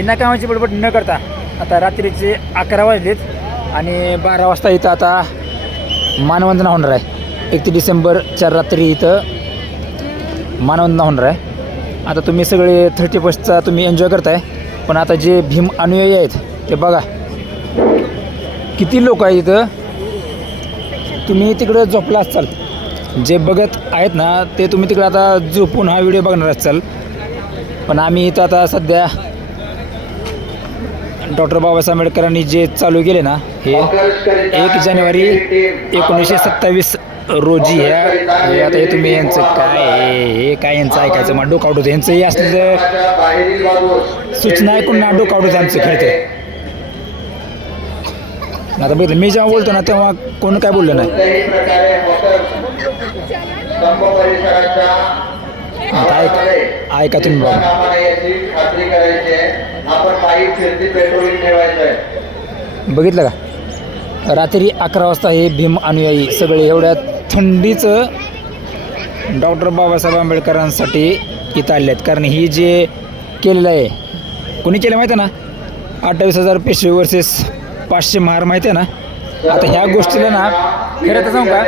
बिना कामाची बडबड न करता आता रात्रीचे 11 वाजलेत आणि 12 वाजता इथं आता मानवंदना होणार आहे. 31 डिसेंबरच्या रात्री इथं मानवंदना होणार आहे. आता तुम्ही सगळे 31sta तुम्ही एन्जॉय करताय, पण आता जे भीम अनुयायी आहेत ते बघा किती लोक आहेत इथं. तुम्ही तिकडं झोपला असाल, जे बघत आहेत ना ते तुम्ही तिकडं आता झोपून हा व्हिडिओ बघणार असाल. पण आम्ही इथं आता सध्या डॉक्टर बाबासाहेब आंबेडकरांनी जे चालू केले ना हे 1 जानेवारी 1927 रोजी हे आता हे तुम्ही यांचं काय यांचं ऐकायचं मग डोकं आउट होतं. यांचं हे असलेलं सूचना ऐकून ना डोकं आउट होतं आमचं खेळतं. आता बघितलं मी जेव्हा बोलतो ना तेव्हा कोण काय बोललं नाही. आता ऐका तुम्ही बघा. बघितलं का रात्री 11 वाजता हे भीम अनुयायी सगळे एवढ्या थंडीचं डॉक्टर बाबासाहेब आंबेडकरांसाठी इथं आले आहेत. कारण ही जे केलेलं आहे कोणी केलं माहिती आहे ना, 28,000 पेशवे वर्सेस 500 महार माहिती आहे ना. आता ह्या गोष्टीला ना खरं तर सांगू का,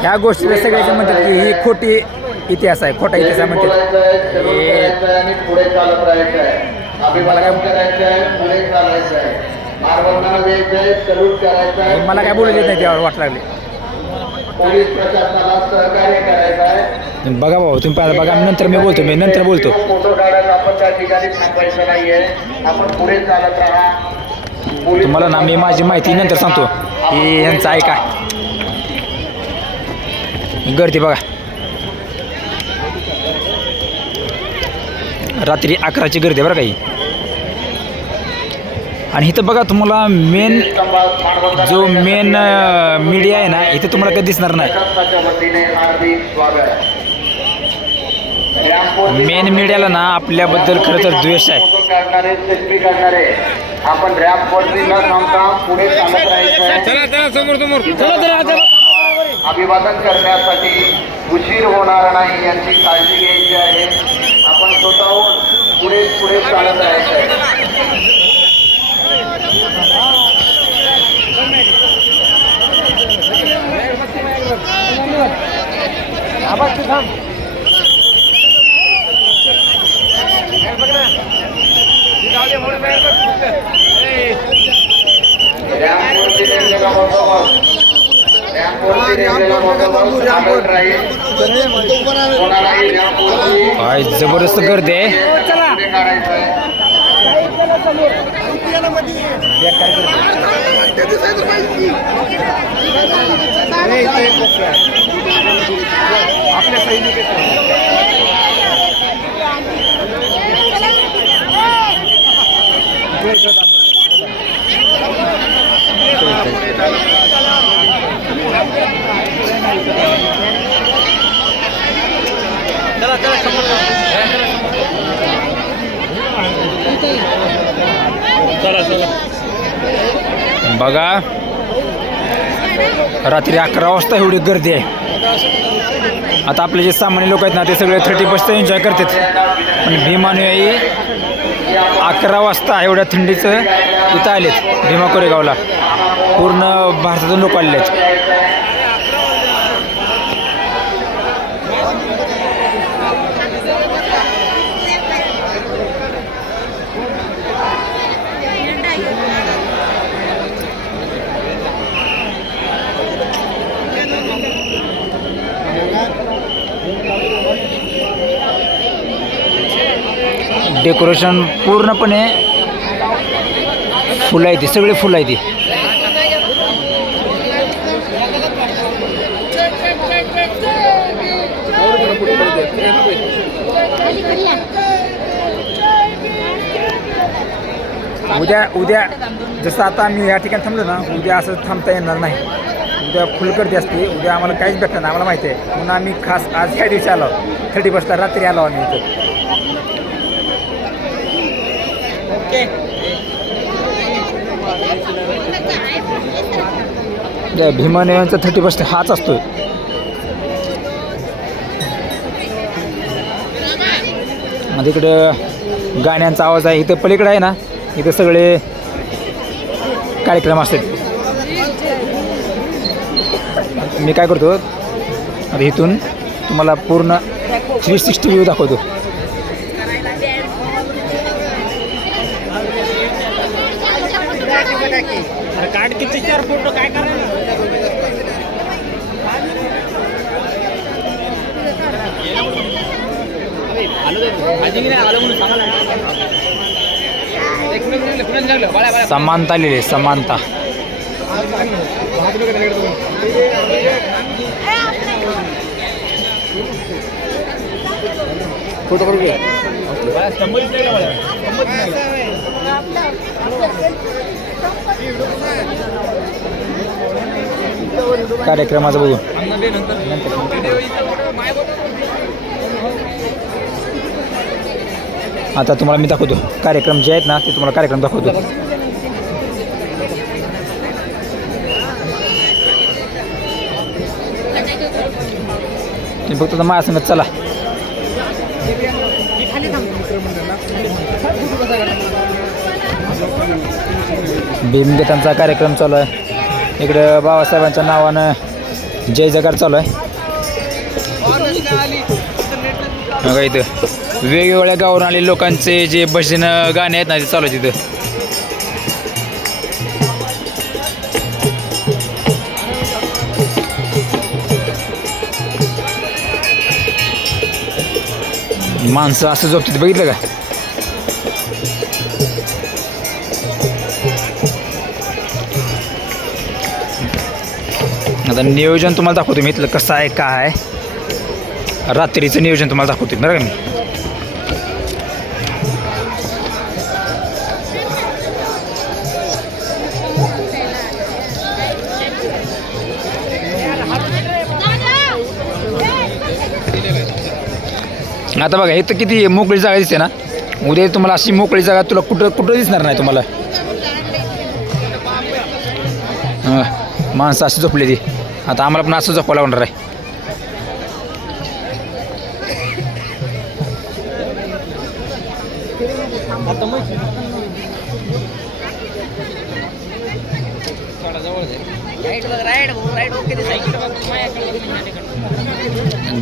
ह्या गोष्टीला सगळ्याचे म्हणतात की ही खोटी इतिहास आहे, खोटा इतिहास आहे म्हणतात. मला काय बोलू देत नाही त्यावर वाट लागली. बघा भाऊ तुम्ही बघा, नंतर मी बोलतो, नंतर बोलतो. तुम्हाला ना मी माझी माहिती नंतर सांगतो की ह्यांचं ऐका. गर्दी बघा रात्री 11ची गर्दी बरं काही. आणि इथं बघा तुम्हाला मेन मीडिया आहे ना इथं तुम्हाला कधी दिसणार नाही. मेन मीडियाला ना आपल्याबद्दल खरं तर द्वेष आहे. आपण रॅम्प वरती न थांबता पुढे चालत राहायचं. अभिवादन करण्यासाठी उशीर होणार नाही यांची काळजी घ्यायची आहे. आपण स्वतःहून पुढे चालत राहायचं आहे. काय जबरदस्त गर्दी आहे. आपल्या सैनिक बघा रात्री 11 वाजता एवढी गर्दी आहे. आता आपले जे सामान्य लोक आहेत ना ते सगळे 31st एन्जॉय करतात, पण भीम अनुयायी 11 वाजता एवढ्या थंडीचं इथं आलेत भीमा कोरेगावला. पूर्ण भारतातून लोक आलेले आहेत. डेकोरेशन पूर्णपणे फुलं आहे ती, सगळे फुलं आहे ती. उद्या जसं आता आम्ही या ठिकाणी थांबलो ना, उद्या असं थांबता येणार नाही. उद्या फुल गर्दी असते, उद्या आम्हाला काहीच भेटणार नाही, आम्हाला माहिती आहे. म्हणून आम्ही खास आज ह्या दिवशी आलो, 31st रात्री आलो आम्ही इथं. भीमानेयांचा 31st हाच असतोय. मग इकडं गाण्यांचा आवाज आहे. इथं पलीकडे आहे ना, इथं सगळे कार्यक्रम असतात. मी काय करतो आता इथून तुम्हाला पूर्ण 360 व्ह्यू दाखवतो. फोटो काय समानता लिहिले, समानता. फोटो करू घे. कार्यक्रमाचं बघू. आता तुम्हाला मी दाखवतो कार्यक्रम जे आहेत ना, ते तुम्हाला कार्यक्रम दाखवतो. तुम्ही फक्त माझ्या संगत चला. भीमगीतांचा कार्यक्रम चालू आहे. इकडं बाबासाहेबांच्या नावानं जय जयकार चालू आहे. बघा इथं वेगवेगळ्या गावावरून आलेले लोकांचे जे भजन गाणे आहेत ना, ते चालू आहेत तिथं. माणसं असं झोपतात, बघितलं का? आता नियोजन तुम्हाला दाखवतो मी इथलं कसं आहे काय आहे. रात्रीचं नियोजन तुम्हाला दाखवतो बरं का मी. आता बघा इथं किती मोकळी जागा दिसते ना. उद्या तुम्हाला अशी मोकळी जागा तुला कुठं दिसणार नाही तुम्हाला. माणसं अशी झोपली ती. आता आम्हाला पण असं झोपायला होणार आहे.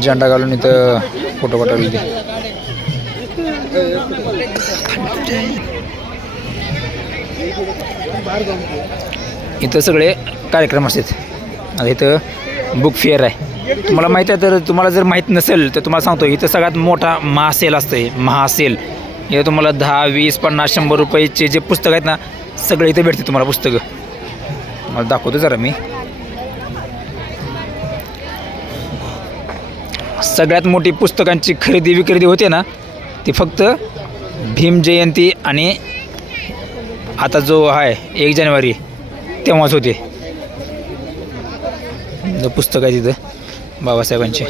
झेंडा घालून इथं फोटो काढवले ते. इथं सगळे कार्यक्रम असतात. आता इथं बुक फेअर आहे. तुम्हाला माहीत आहे, तर तुम्हाला जर माहीत नसेल तर तुम्हाला सांगतो, इथं सगळ्यात मोठा महासेल असते. महासेल हे तुम्हाला 10, 20, 50, 100 रुपयाचे जे पुस्तकं आहेत ना, सगळे इथं भेटते तुम्हाला पुस्तकं. मला दाखवतो जरा मी. सगळ्यात मोठी पुस्तकांची खरेदी विक्रेती होते ना, ती फक्त भीम जयंती आणि आता जो आहे 1 जानेवारी तेव्हाच होते. पुस्तक आहे तिथं बाबासाहेबांचे.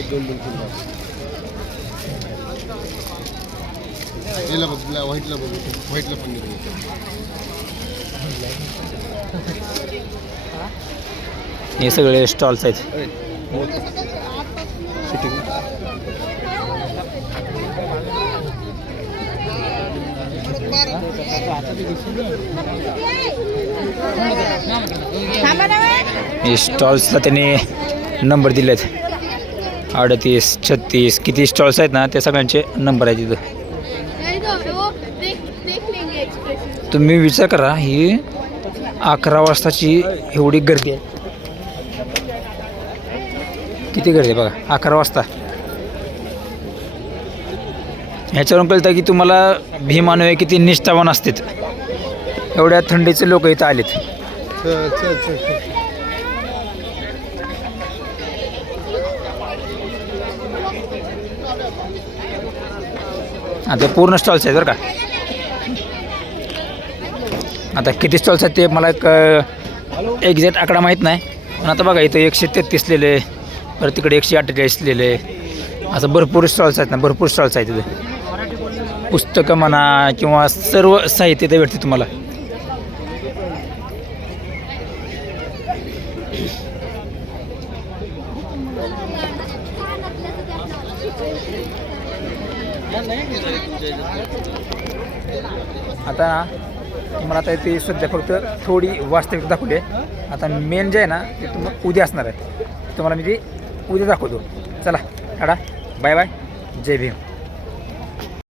हे सगळे स्टॉल्स आहेत. हे स्टॉल्सला त्यांनी नंबर दिलेत. 38, 36 किती स्टॉल्स आहेत ना, त्या सगळ्यांचे नंबर आहेत तिथं. तुम्ही विचार करा, ही 11 वाजताची एवढी गर्दी आहे. किती गर्दी आहे बघा 11 वाजता. ह्याच्यावरून कळतं की तुम्हाला भीमानुयायी किती निष्ठावान असतात. एवढ्या थंडीचे लोक इथं आलेत. आता पूर्ण स्टॉल्स आहेत बरं का. आता किती स्टॉल्स आहेत ते मला एक्झॅक्ट आकडा माहीत नाही. पण आता बघा इथं 133 लिहिले, परत तिकडे 148 लिहिले. असं भरपूर स्टॉल्स आहेत ना, भरपूर स्टॉल्स आहेत तिथे. पुस्तकं म्हणा किंवा सर्व साहित्य ते भेटते तुम्हाला. आता तुम्हाला आता ते सध्या फक्त थोडी वास्तविक दाखवली आहे. आता मेन जे आहे ना ते तुम्हाला उद्या असणार आहे. तुम्हाला मी ते उद्या दाखवतो. चला टाटा, बाय बाय, जय भीम.